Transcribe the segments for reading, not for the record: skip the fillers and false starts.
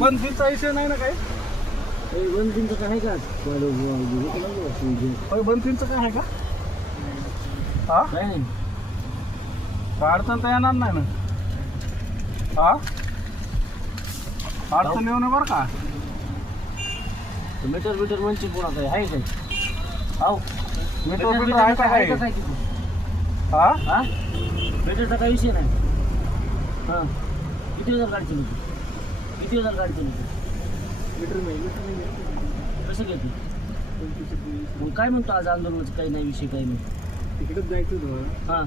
बंदीचा विषय नाही ना काही? बंदीचं काय आहे का? बंदीचं काय आहे का? हा काय नाही अडचण तर येणार नाही ना. हा अडचण येऊ नये बरं का. मीटर म्हणजे पुन्हा काय आहे काय? हो मीटर आहे का काय? हा हा मीटरचा काही विषय नाही. हां किती हजार गाडी चालवते? किती हजार गाडी चालवते? मीटर नाही कसं घेतो? मग काय म्हणतो आज आंदोलनाचं काही नाही विषय काही नाही. तिकडेच जायचं तुला. हां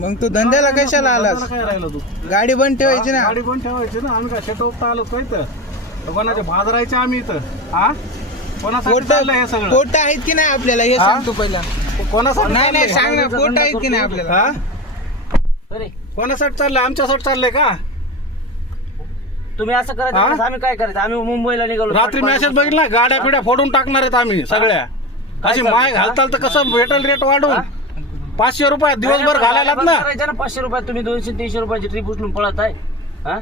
मग तू धंद्याला कशाला आलास? काय राहिलं तू? गाडी बंद ठेवायची ना. गाडी पण ठेवायची ना. आम्ही काय शेटोपता आलो काय तर कोणाचे भाजरायचे आम्ही इथं. हा कोणासाठी चाललंय हे सगळं? पोट आहेत की नाही आपल्याला हे सांगतो पहिला. कोणासाठी नाही नाही चाललंय? सांग ना, पोट आहेत की नाही आपल्याला? हा अरे कोणासाठी चाललंय? आमच्यासाठी चाललंय का? तुम्ही असं करायचं हा? आम्ही काय करायचं? आम्ही मुंबईला निघालो. रात्री मेसेज बघितला गाड्या पिढ्या फोडून टाकणार आहेत आम्ही सगळ्या. अशी माय घालताल तर कसं भेटल रेट वाढून? 500 रुपये दिवसभर घालायलात ना. करायचं ना 500 रुपये. तुम्ही 200-300 रुपयाची ट्रिप उचलून पळत आहे. हा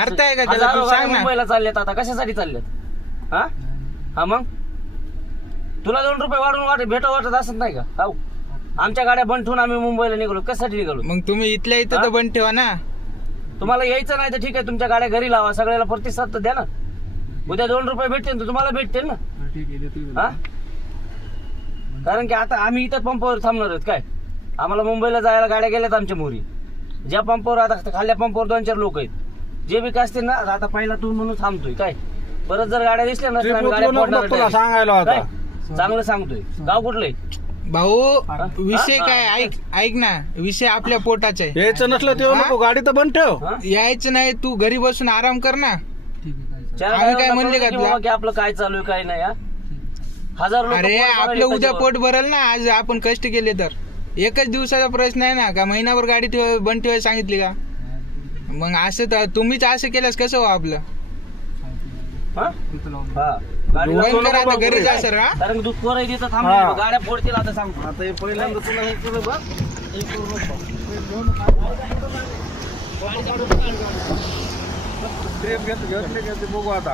अर्थ आहे का त्याला? हजारो तू गाड्या सांग ना. मुंबईला चालल्यात आता कशासाठी चालल्यात? हा हा मग तुला 2 रुपये वाढून भेट वाटत असत नाही का? हो आमच्या गाड्या बंद ठेवून आम्ही मुंबईला निघालो. कशासाठी निघालो? मग तुम्ही इथल्या इथं तर बंद ठेवा ना. तुम्हाला यायचं नाही तर ठीक आहे, तुमच्या गाड्या घरी लावा. सगळ्याला प्रतिसाद तर द्या ना. उद्या 2 रुपये भेटतील तर तुम्हाला भेटतील ना. हा कारण की आता आम्ही इथं पंपावर थांबणार आहोत काय? आम्हाला मुंबईला जायला गाड्या गेल्यात आमच्या मोरी. ज्या पंपावर आता खाल्ल्या पंपावर 2-4 लोक आहेत जे बी काय असतील ना. आता पहिला तू म्हणून थांबतोय काय? परत जर गाड्या दिसल्या ना तर आम्ही गाड्या फोडणार तुला direct. सांगायला होता. काय? चांगलं सांगतोय. गाव कुठलंय? भाऊ विषय काय ऐक ना, विषय आपल्या पोटाचा आहे. यायचं नसलं तेव्हा नको गाडी तर बंद ठेव. हा? यायचं नाही, तू घरी बसून आराम कर ना. चार आम्ही काय गाड्या म्हणले का की तुला? बाबा की आपलं काय चालू आहे काय नाही. हा? हजार लोक अरे पोट आपलं भरायला उद्या येतात पोट भरल ना. आज आपण कष्ट केले तर एकच दिवसाचा प्रश्न आहे ना. का महिनाभर गाडी बंद ठेवायला सांगितली का? मग असं तर तुम्हीच असं केल्यास कसं हो आपलं? हा? हा. गाडी बंद लावून कर आता, नको घरी जा पुढे. सर. हा कारण दूध पोरं तिथं हा. थांबले गाड्या फोडतील आता सांगतो. आता हे पहिल्यांदा तुला हे केलं बघ. ट्रेप घेत बघू आता.